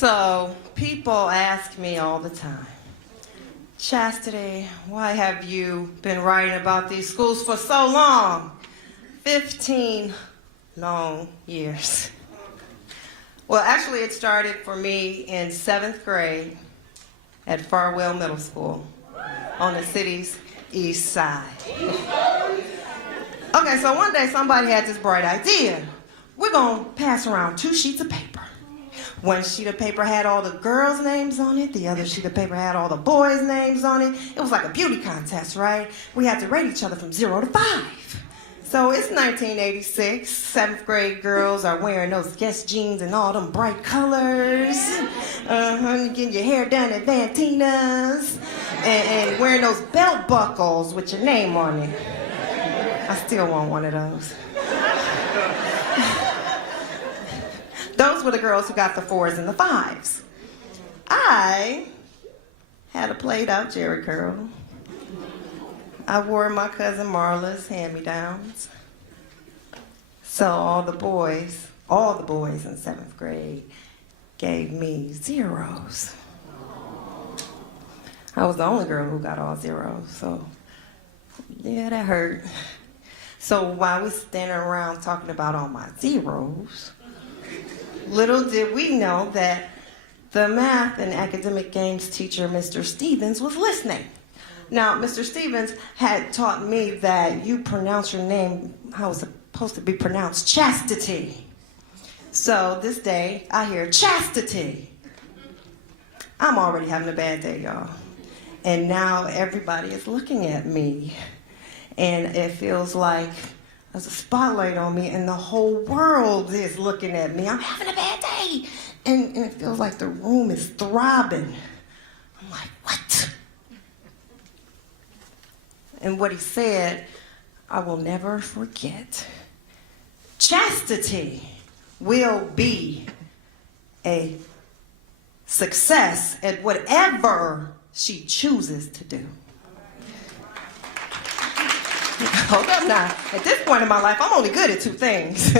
So, people ask me all the time, Chastity, why have you been writing about these schools for so long? 15 long years. Well, actually, it started for me in 7th grade at Farwell Middle School on the city's east side. Okay, so one day somebody had this bright idea. We're going to pass around 2 sheets of paper. One sheet of paper had all the girls' names on it. The other sheet of paper had all the boys' names on it. It was like a beauty contest, right? We had to rate each other from 0 to 5. So it's 1986. 7th grade girls are wearing those Guess jeans and all them bright colors. Getting your hair done at Vantina's. And wearing those belt buckles with your name on it. I still want one of those. Those were the girls who got the 4s and the 5s. I had a played-out Jerry curl. I wore my cousin Marla's hand-me-downs. So all the boys in 7th grade gave me 0s. I was the only girl who got all 0s, so yeah, that hurt. So while we standing around talking about all my 0s, little did we know that the math and academic games teacher, Mr. Stevens, was listening. Now, Mr. Stevens had taught me that you pronounce your name how it's supposed to be pronounced, Chastity. So this day, I hear Chastity. I'm already having a bad day, y'all. And now everybody is looking at me. And it feels like there's a spotlight on me and the whole world is looking at me. I'm having a bad day. And it feels like the room is throbbing. I'm like, what? And what he said, I will never forget. Chastity will be a success at whatever she chooses to do. Hold up now. At this point in my life, I'm only good at 2 things.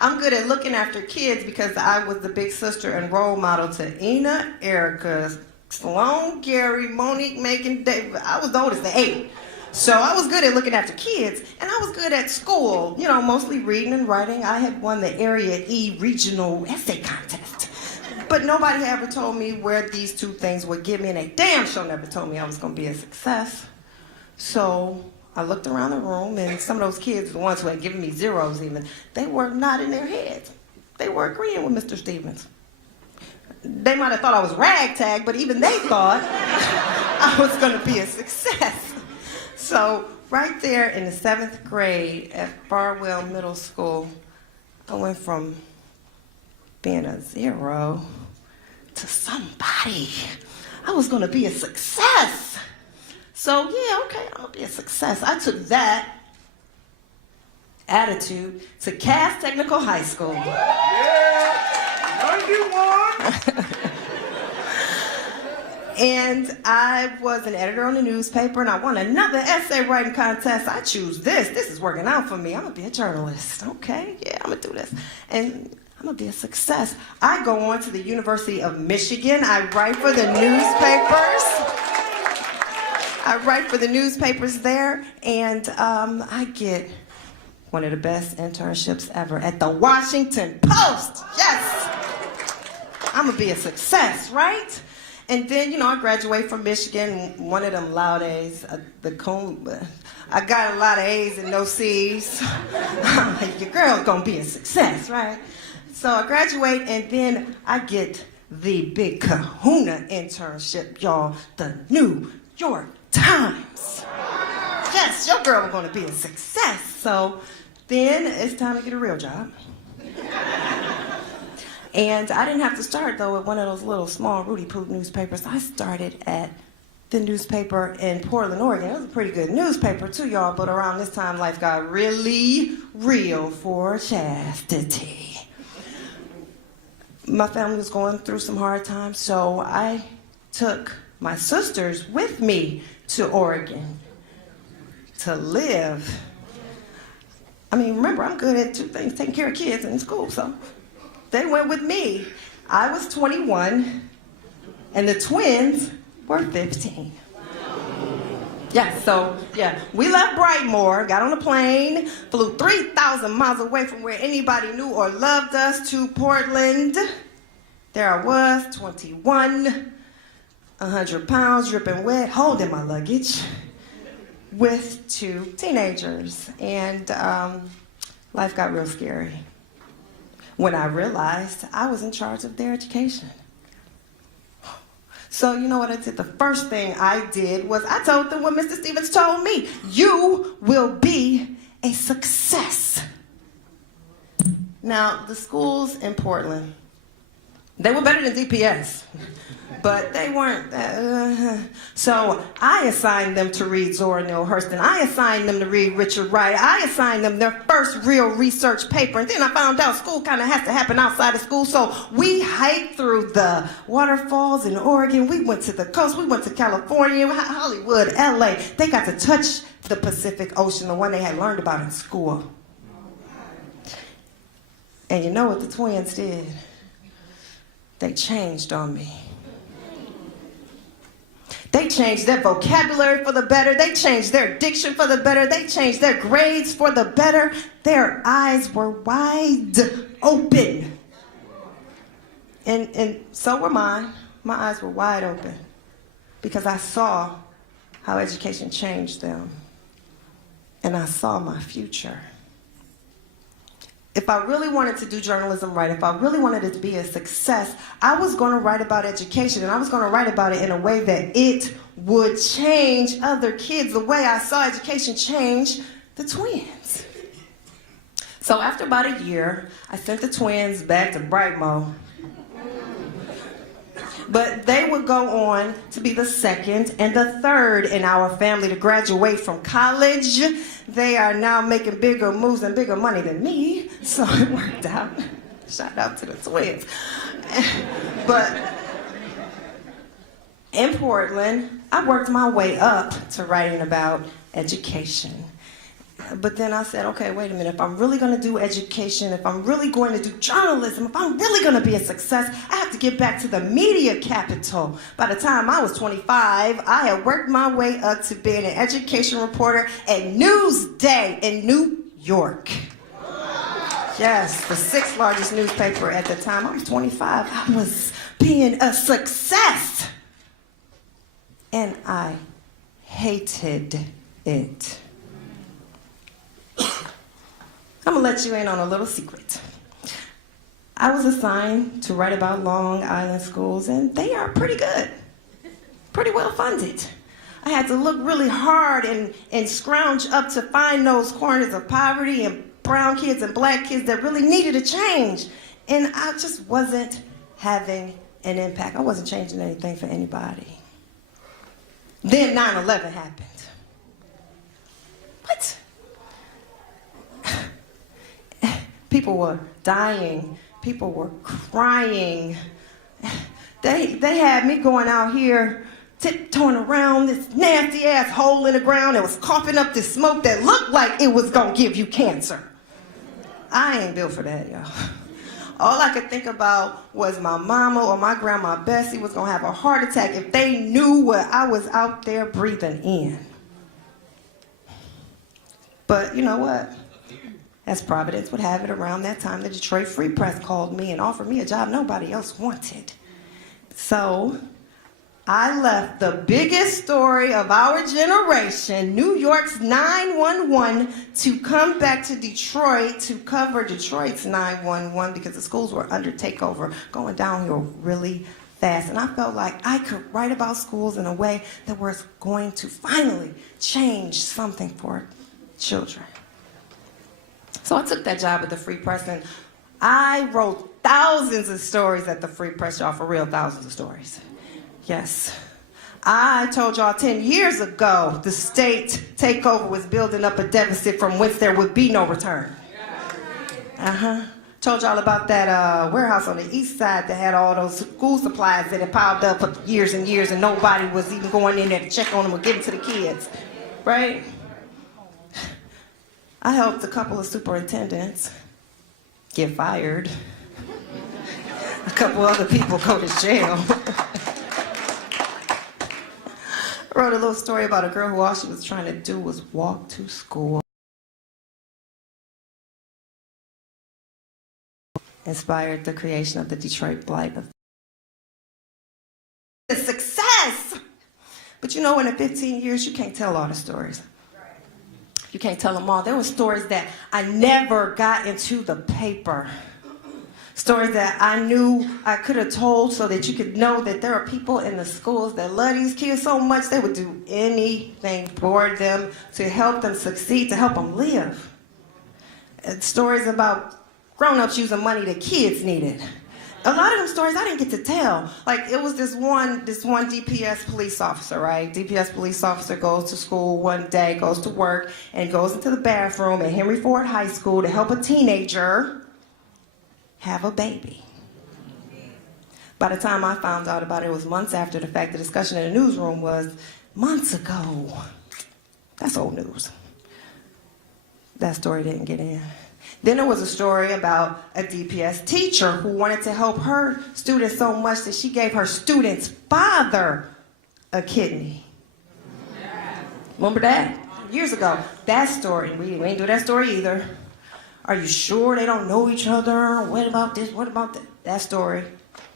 I'm good at looking after kids because I was the big sister and role model to Ina, Erica, Sloan, Gary, Monique, Megan, David. I was the oldest of 8. So I was good at looking after kids, and I was good at school, mostly reading and writing. I had won the Area E Regional Essay Contest. But nobody ever told me where these 2 things would get me, and they damn sure never told me I was going to be a success. So I looked around the room, and some of those kids, the ones who had given me 0s even, they were nodding their heads. They were agreeing with Mr. Stevens. They might have thought I was ragtag, but even they thought I was going to be a success. So right there in the 7th grade at Farwell Middle School, I went from being a 0 to somebody. I was going to be a success. So yeah, okay, I'm going to be a success. I took that attitude to Cass Technical High School. Yeah, 91. And I was an editor on the newspaper, and I won another essay writing contest. I choose this. This is working out for me. I'm going to be a journalist. Okay, yeah, I'm going to do this. And I'm going to be a success. I go on to the University of Michigan. I write for the newspapers there, and I get one of the best internships ever at the Washington Post. Yes! I'm going to be a success, right? And then, I graduate from Michigan, one of them loud A's, I got a lot of A's and no C's. I'm like, your girl's gonna be a success, right? So I graduate, and then I get the big kahuna internship, y'all, the New York Times. Yes, your girl was gonna be a success. So then it's time to get a real job. And I didn't have to start, though, at one of those little small Rudy Poot newspapers. I started at the newspaper in Portland, Oregon. It was a pretty good newspaper, too, y'all, but around this time, life got really real for Chastity. My family was going through some hard times, so I took my sisters with me to Oregon to live. I mean, remember, I'm good at 2 things, taking care of kids and school, so they went with me. I was 21, and the twins were 15. Yeah, we left Brightmoor, got on a plane, flew 3,000 miles away from where anybody knew or loved us to Portland. There I was, 21, 100 pounds, dripping wet, holding my luggage with 2 teenagers. And life got real scary when I realized I was in charge of their education. So you know what I did? The first thing I did was I told them what Mr. Stevens told me. You will be a success. Now, the schools in Portland, they were better than DPS, but they weren't. So I assigned them to read Zora Neale Hurston. I assigned them to read Richard Wright. I assigned them their first real research paper. And then I found out school kind of has to happen outside of school. So we hiked through the waterfalls in Oregon. We went to the coast. We went to California, Hollywood, LA. They got to touch the Pacific Ocean, the one they had learned about in school. And you know what the twins did? They changed on me. They changed their vocabulary for the better. They changed their diction for the better. They changed their grades for the better. Their eyes were wide open. And so were mine. My eyes were wide open because I saw how education changed them. And I saw my future. If I really wanted to do journalism right, if I really wanted it to be a success, I was going to write about education, and I was going to write about it in a way that it would change other kids the way I saw education change the twins. So after about a year, I sent the twins back to Brightmoor. But they would go on to be the second and the third in our family to graduate from college. They are now making bigger moves and bigger money than me, so it worked out. Shout out to the twins. But in Portland, I worked my way up to writing about education. But then I said, okay, wait a minute. If I'm really going to do education, if I'm really going to do journalism, if I'm really going to be a success, I have to get back to the media capital. By the time I was 25, I had worked my way up to being an education reporter at Newsday in New York. Yes, the 6th largest newspaper at the time. I was 25. I was being a success. And I hated it. I'm gonna let you in on a little secret. I was assigned to write about Long Island schools, and they are pretty good, pretty well funded. I had to look really hard and scrounge up to find those corners of poverty and brown kids and black kids that really needed a change. And I just wasn't having an impact. I wasn't changing anything for anybody. Then 9/11 happened. What? People were dying. People were crying. They had me going out here tiptoeing around this nasty ass hole in the ground that was coughing up this smoke that looked like it was gonna give you cancer. I ain't built for that, y'all. All I could think about was my mama or my grandma Bessie was gonna have a heart attack if they knew what I was out there breathing in. But you know what? As Providence would have it, around that time, the Detroit Free Press called me and offered me a job nobody else wanted. So I left the biggest story of our generation, New York's 911, to come back to Detroit to cover Detroit's 911 because the schools were under takeover, going downhill really fast. And I felt like I could write about schools in a way that was going to finally change something for children. So I took that job at the Free Press, and I wrote thousands of stories at the Free Press, y'all, for real, thousands of stories. Yes. I told y'all 10 years ago the state takeover was building up a deficit from whence there would be no return. Told y'all about that warehouse on the east side that had all those school supplies that had piled up for years and years, and nobody was even going in there to check on them or give them to the kids, right? I helped a couple of superintendents get fired. A couple other people go to jail. I wrote a little story about a girl who all she was trying to do was walk to school. Inspired the creation of the Detroit Blight. The success! But you know, in 15 years, you can't tell all the stories. You can't tell them all. There were stories that I never got into the paper. Stories that I knew I could have told so that you could know that there are people in the schools that love these kids so much they would do anything for them to help them succeed, to help them live. And stories about grown-ups using money that kids needed. A lot of them stories I didn't get to tell. Like, it was this one DPS police officer, right? DPS police officer goes to school one day, goes to work, and goes into the bathroom at Henry Ford High School to help a teenager have a baby. By the time I found out about it, it was months after the fact. The discussion in the newsroom was months ago. That's old news. That story didn't get in. Then there was a story about a DPS teacher who wanted to help her students so much that she gave her student's father a kidney. Remember that? Years ago. That story, we ain't do that story either. Are you sure they don't know each other? What about this? What about that? That story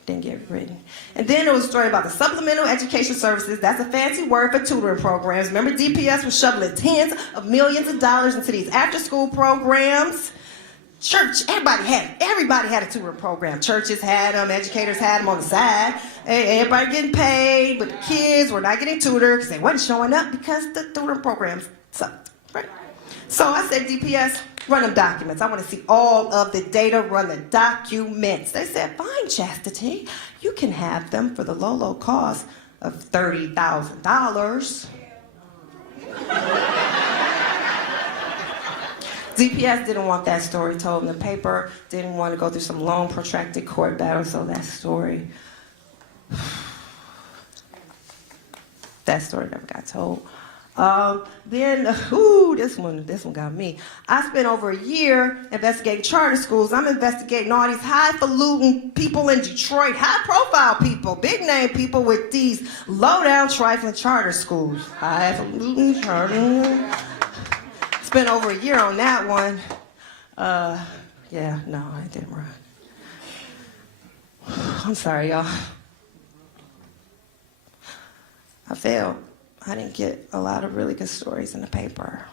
didn't get written. And then there was a story about the supplemental education services. That's a fancy word for tutoring programs. Remember, DPS was shoveling tens of millions of dollars into these after-school programs. Church, everybody had a tutoring program. Churches had them, educators had them on the side. Everybody getting paid, but the kids were not getting tutored because they wasn't showing up because the tutoring programs sucked, right? So I said, DPS, run them documents. I want to see all of the data, run the documents. They said, fine, Chastity, you can have them for the low cost of $30,000. DPS didn't want that story told in the paper, didn't want to go through some long, protracted court battle, so that story never got told. This one got me. I spent over a year investigating charter schools. I'm investigating all these highfalutin people in Detroit, high-profile people, big-name people with these low-down, trifling charter schools. Highfalutin charter. Spent over a year on that one. No, I didn't run. I'm sorry, y'all. I failed. I didn't get a lot of really good stories in the paper.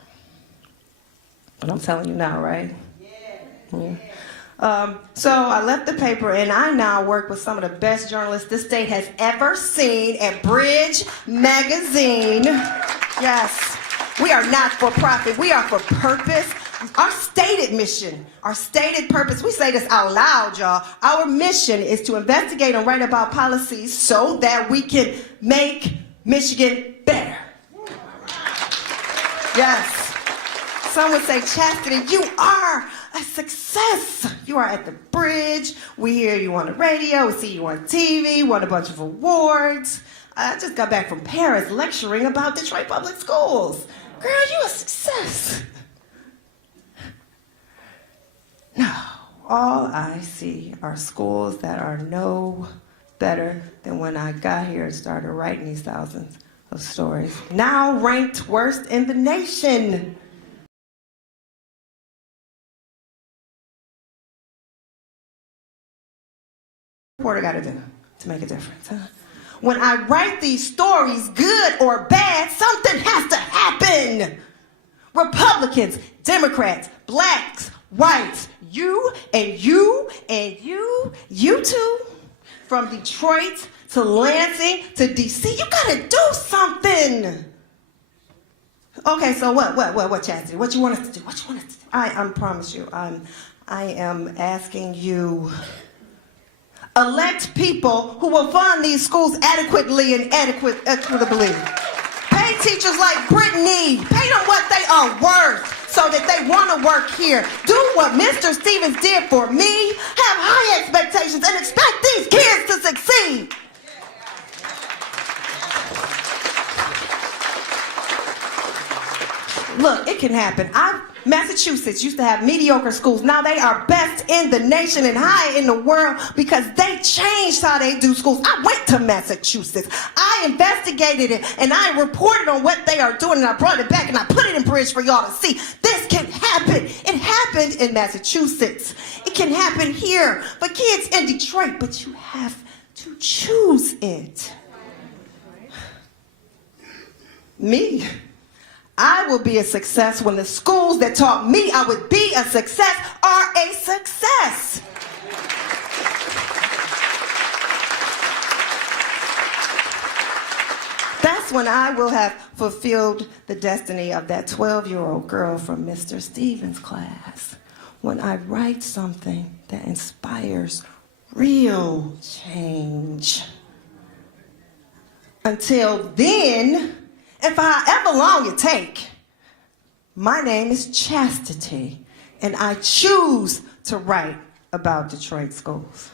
But I'm telling you now, right? Yeah. So I left the paper, and I now work with some of the best journalists this state has ever seen at Bridge Magazine. Yes. We are not for profit. We are for purpose. Our stated mission, our stated purpose, we say this out loud, y'all. Our mission is to investigate and write about policies so that we can make Michigan better. Yes. Some would say, Chastity, you are a success. You are at the Bridge. We hear you on the radio. We see you on TV. Won a bunch of awards. I just got back from Paris lecturing about Detroit public schools. Girl, you a success. No, all I see are schools that are no better than when I got here and started writing these thousands of stories. Now ranked worst in the nation. What I gotta do to make a difference, huh? When I write these stories, good or bad, something has to happen. Republicans, Democrats, blacks, whites, you and you and you too, from Detroit to Lansing to DC, you gotta do something. Okay, so what, Chastity? What you want us to do? What you want us to do? I promise you, I am asking you. Elect people who will fund these schools adequately and equitably. Pay teachers like Brittany. Pay them what they are worth so that they want to work here. Do what Mr. Stevens did for me. Have high expectations and expect these kids to succeed. Look, it can happen. Massachusetts used to have mediocre schools. Now they are best in the nation and high in the world because they changed how they do schools. I went to Massachusetts. I investigated it and I reported on what they are doing and I brought it back and I put it in bridge for y'all to see. This can happen. It happened in Massachusetts. It can happen here for kids in Detroit, but you have to choose it. Me. I will be a success when the schools that taught me I would be a success are a success. That's when I will have fulfilled the destiny of that 12-year-old girl from Mr. Stevens' class. When I write something that inspires real change. Until then, and for however long it take, my name is Chastity, and I choose to write about Detroit schools.